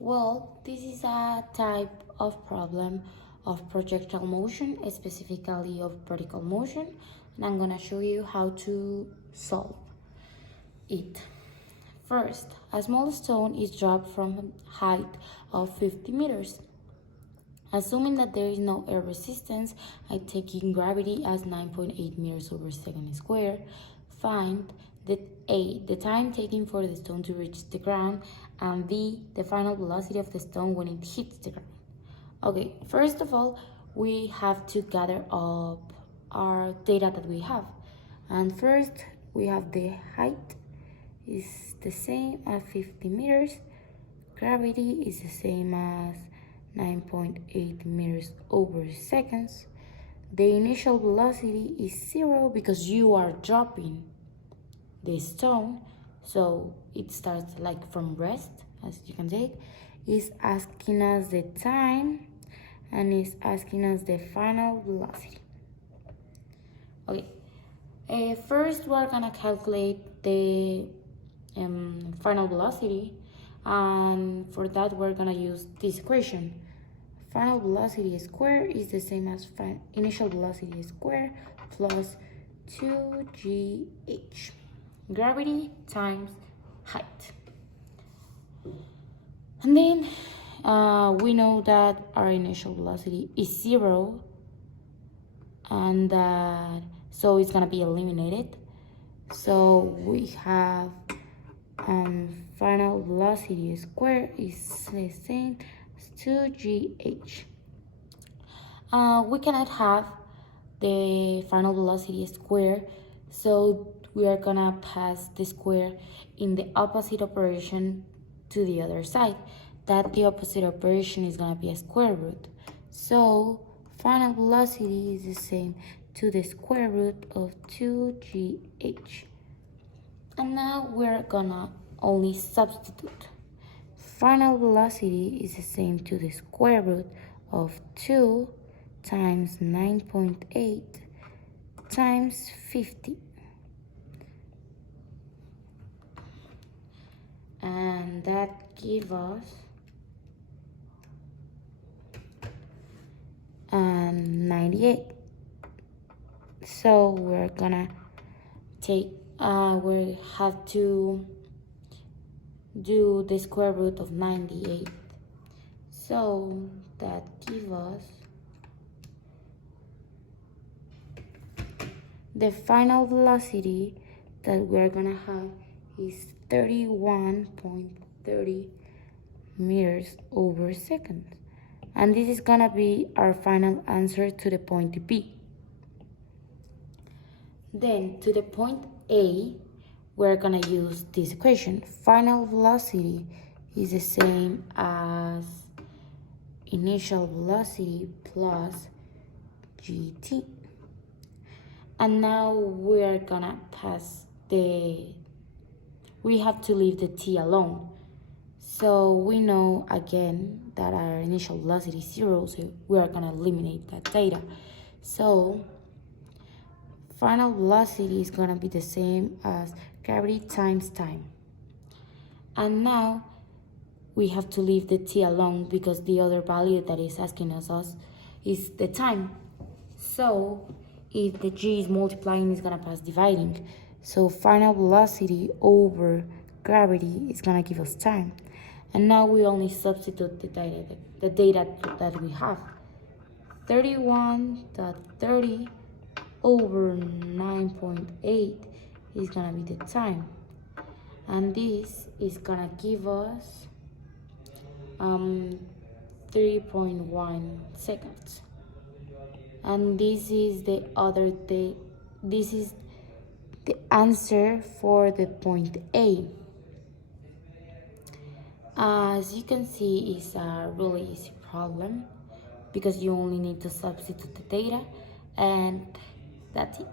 Well, this is a type of problem of projectile motion, specifically of vertical motion, and I'm gonna show you how to solve it. First, a small stone is dropped from a height of 50 meters. Assuming that there is no air resistance, I take in gravity as 9.8 meters over second square. Find that A, the time taken for the stone to reach the ground, and B, the final velocity of the stone when it hits the ground. Okay, first of all, we have to gather up our data that we have. And first, we have the height is the same as 50 meters. Gravity is the same as 9.8 meters over seconds. The initial velocity is 0 because you are dropping the stone, so it starts like from rest, as you can take. Is asking us the time and is asking us the final velocity. Okay, first we're gonna calculate the final velocity, and for that we're gonna use this equation. Final velocity square is the same as initial velocity square plus 2gh. Gravity times height. And then we know that our initial velocity is 0, and so it's gonna be eliminated. So we have final velocity square is the same as 2gh. We cannot have the final velocity square, so we are gonna pass the square in the opposite operation to the other side. That the opposite operation is gonna be a square root. So final velocity is the same to the square root of 2gh. And now we're gonna only substitute. Final velocity is the same to the square root of 2 times 9.8 times 50. And that gives us 98. So we're gonna take we have to do the square root of 98. So that gives us the final velocity that we're gonna have is 31.30 meters over second. And this is gonna be our final answer to the point B. Then to the point A, we're gonna use this equation. Final velocity is the same as initial velocity plus gt. And now we're gonna pass we have to leave the t alone. So we know again that our initial velocity is 0, so we are gonna eliminate that data. So final velocity is gonna be the same as gravity times time. And now we have to leave the t alone because the other value that is asking us is the time. So if the g is multiplying, it's gonna pass dividing. So final velocity over gravity is gonna give us time. And now we only substitute the data that we have. 31.30 over 9.8 is gonna be the time. And this is gonna give us 3.1 seconds. And this is the answer for the point A. As you can see, it's a really easy problem because you only need to substitute the data, and that's it.